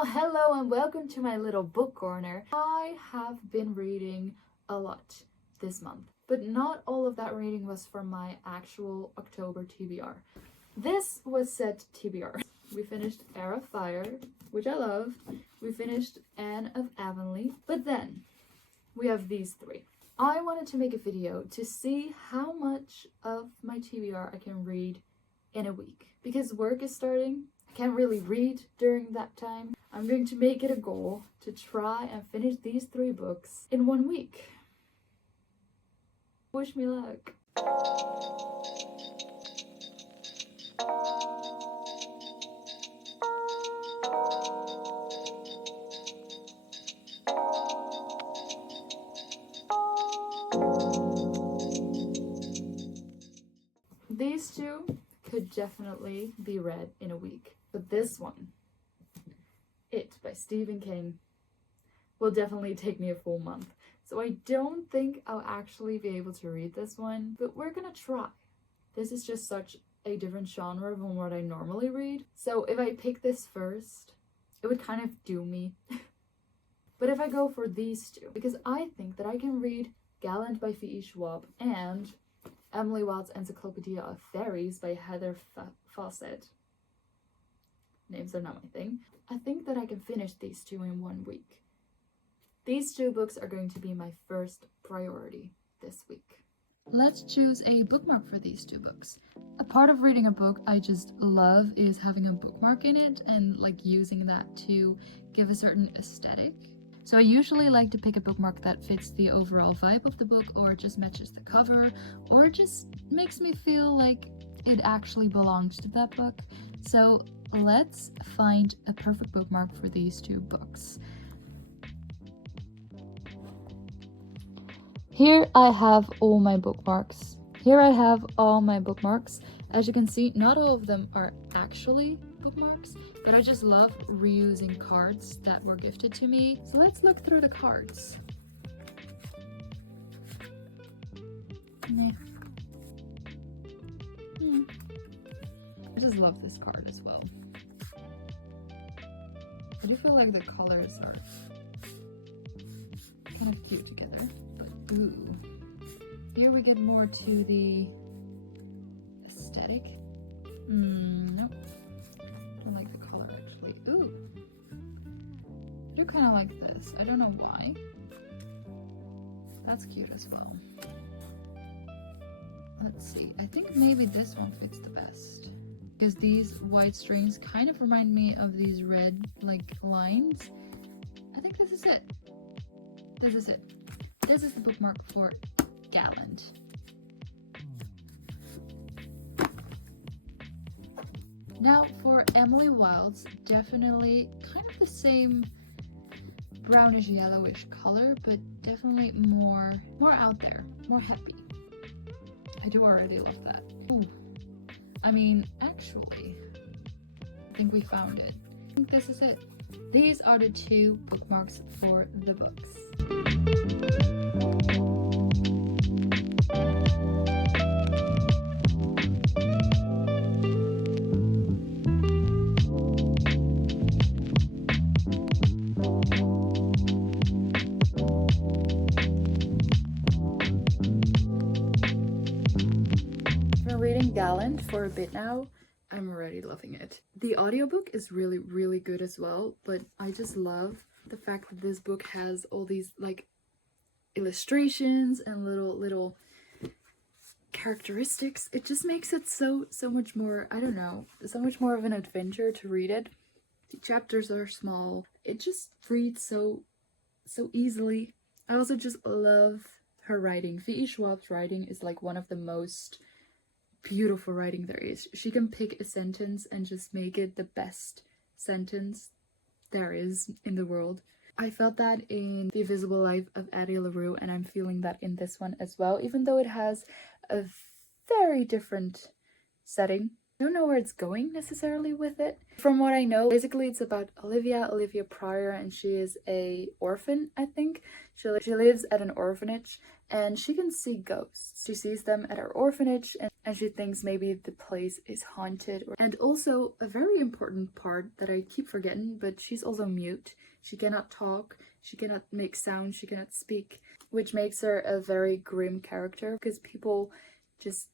Well, hello and welcome to my little book corner. I have been reading a lot this month, but not all of that reading was from my actual October TBR. This was set TBR. We finished Heir of Fire, which I love. We finished Anne of Avonlea, but then we have these three. I wanted to make a video to see how much of my TBR I can read in a week. Because work is starting, I can't really read during that time. I'm going to make it a goal to try and finish these three books in 1 week. Wish me luck. These two could definitely be read in a week, but this one, It by Stephen King, will definitely take me a full month. So I don't think I'll actually be able to read this one, but we're gonna try. This is just such a different genre from what I normally read. So if I pick this first, it would kind of do me. But if I go for these two, because I think that I can read Gallant by V.E. Schwab and Emily Wilde's Encyclopedia of Fairies by Heather Fawcett. Names are not my thing. I think that I can finish these two in 1 week. These two books are going to be my first priority this week. Let's choose a bookmark for these two books. A part of reading a book I just love is having a bookmark in it and like using that to give a certain aesthetic. So I usually like to pick a bookmark that fits the overall vibe of the book, or just matches the cover, or just makes me feel like it actually belongs to that book. So let's find a perfect bookmark for these two books. Here I have all my bookmarks. As you can see, not all of them are actually bookmarks, but I just love reusing cards that were gifted to me. So let's look through the cards. I just love this card as well. I do feel like the colors are kind of cute together, but ooh. Here we get more to the aesthetic. Nope. I don't like the color actually. Ooh. I do kind of like this. I don't know why. That's cute as well. Let's see. I think maybe this one fits the best, because these white strings kind of remind me of these red like lines. I think this is it. This is it. This is the bookmark for Gallant. Now for Emily Wilde's, definitely kind of the same brownish yellowish color, but definitely more out there, more happy. I do already love that. Ooh. I mean, actually, I think we found it. I think this is it. These are the two bookmarks for the books. Reading Gallant for a bit now. I'm already loving it. The audiobook is really good as well, but I just love the fact that this book has all these like illustrations and little characteristics. It just makes it so much more, I don't know, so much more of an adventure to read it. The chapters are small. It just reads so easily. I also just love her writing. V.E. Schwab's writing is like one of the most beautiful writing there is. She can pick a sentence and just make it the best sentence there is in the world. I felt that in The Invisible Life of Addie LaRue, and I'm feeling that in this one as well, even though it has a very different setting. I don't know where it's going necessarily with it. From what I know, basically it's about Olivia Pryor, and she is a orphan, I think. She lives at an orphanage and she can see ghosts. She sees them at her orphanage and she thinks maybe the place is haunted. And also a very important part that I keep forgetting, but she's also mute. She cannot talk, she cannot make sound, she cannot speak, which makes her a very grim character because people just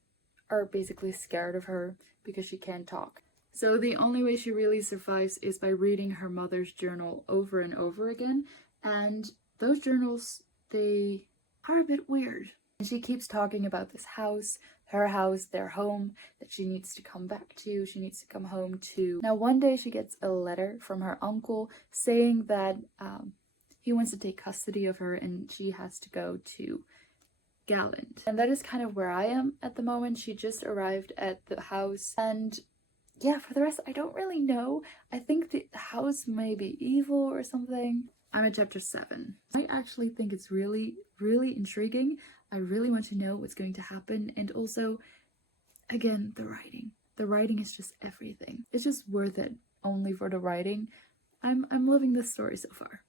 are basically scared of her because she can't talk. So the only way she really survives is by reading her mother's journal over and over again. And those journals, they are a bit weird. And she keeps talking about this house, her house, their home, that she needs to come back to, she needs to come home to. Now one day she gets a letter from her uncle saying that he wants to take custody of her and she has to go to Gallant. And that is kind of where I am at the moment. She just arrived at the house, and yeah, for the rest I don't really know. I think the house may be evil or something. I'm at chapter 7. I actually think it's really intriguing. I really want to know what's going to happen, and also again the writing is just everything. It's just worth it only for the writing. I'm loving this story so far.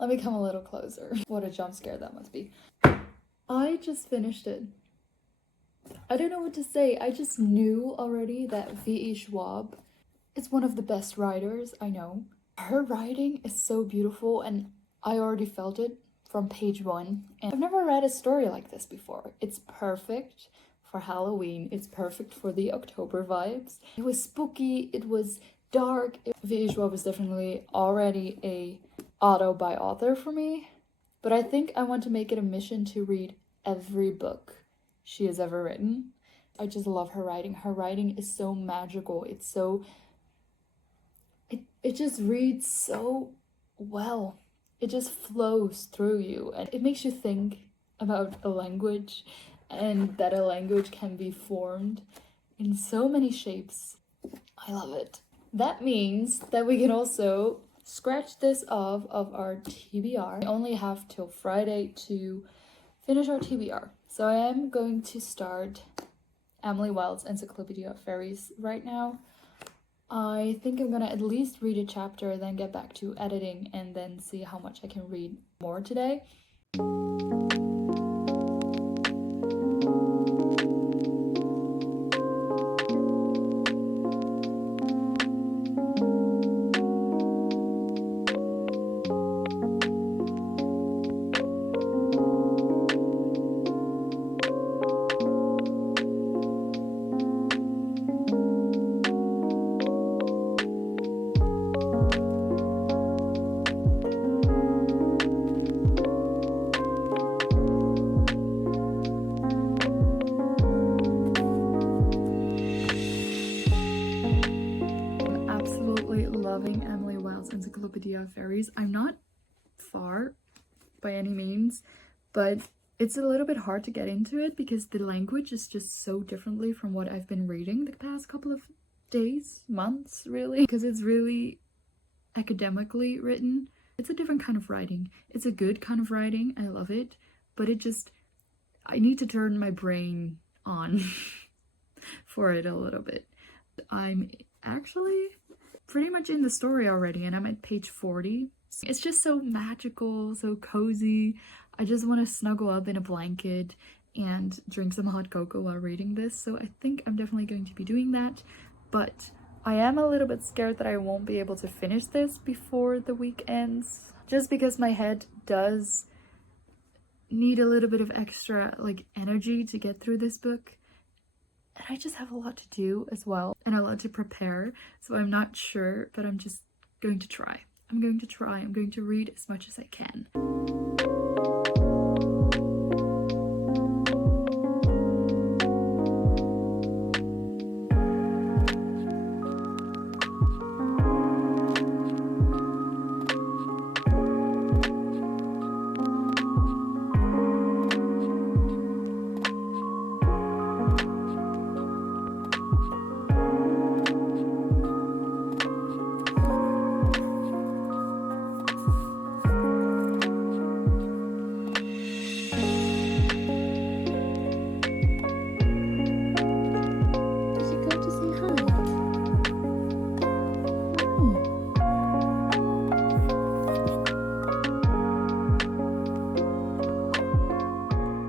Let me come a little closer. What a jump scare that must be. I just finished it. I don't know what to say. I just knew already that V.E. Schwab is one of the best writers I know. Her writing is so beautiful and I already felt it from page 1. And I've never read a story like this before. It's perfect for Halloween. It's perfect for the October vibes. It was spooky. It was dark. V.E. Schwab was definitely already a auto by author for me, but I think I want to make it a mission to read every book she has ever written. I just love her writing. Her writing is so magical. It's so it just reads so well. It just flows through you and it makes you think about a language, and that a language can be formed in so many shapes. I love it. That means that we can also scratch this off of our TBR. We only have till Friday to finish our TBR. So I am going to start Emily Wilde's Encyclopedia of Fairies right now. I think I'm gonna at least read a chapter, then get back to editing and then see how much I can read more today. Loving Emily Wilde's Encyclopedia of Fairies. I'm not far by any means, but it's a little bit hard to get into it because the language is just so differently from what I've been reading the past couple of days, months really, because it's really academically written. It's a different kind of writing. It's a good kind of writing. I love it, but I need to turn my brain on for it a little bit. I'm actually pretty much in the story already and I'm at page 40. It's just so magical, so cozy. I just want to snuggle up in a blanket and drink some hot cocoa while reading this, so I think I'm definitely going to be doing that. But I am a little bit scared that I won't be able to finish this before the week ends, just because my head does need a little bit of extra energy to get through this book. And I just have a lot to do as well and a lot to prepare, so I'm not sure, but I'm just going to try. I'm going to read as much as I can.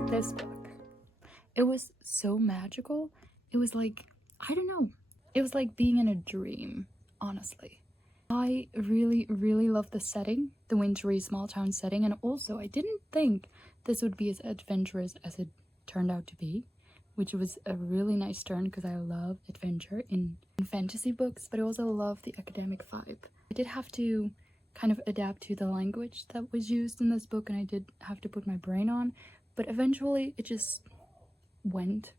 This book, it was so magical. It was like, I don't know, it was like being in a dream, honestly. I really love the setting, the wintry small town setting, and also I didn't think this would be as adventurous as it turned out to be, which was a really nice turn because I love adventure in fantasy books, but I also love the academic vibe. I did have to kind of adapt to the language that was used in this book, and I did have to put my brain on, but eventually it just went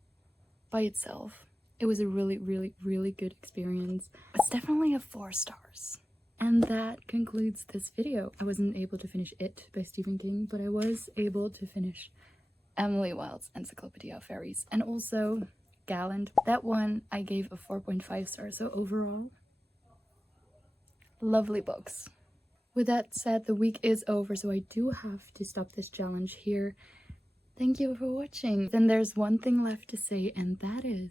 by itself. It was a really good experience. It's definitely a 4 stars. And that concludes this video. I wasn't able to finish It by Stephen King, but I was able to finish Emily Wilde's Encyclopedia of Fairies, and also Gallant. That one I gave a 4.5 stars, so overall, lovely books. With that said, the week is over, so I do have to stop this challenge here. Thank you for watching. Then there's one thing left to say, and that is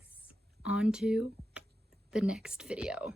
on to the next video.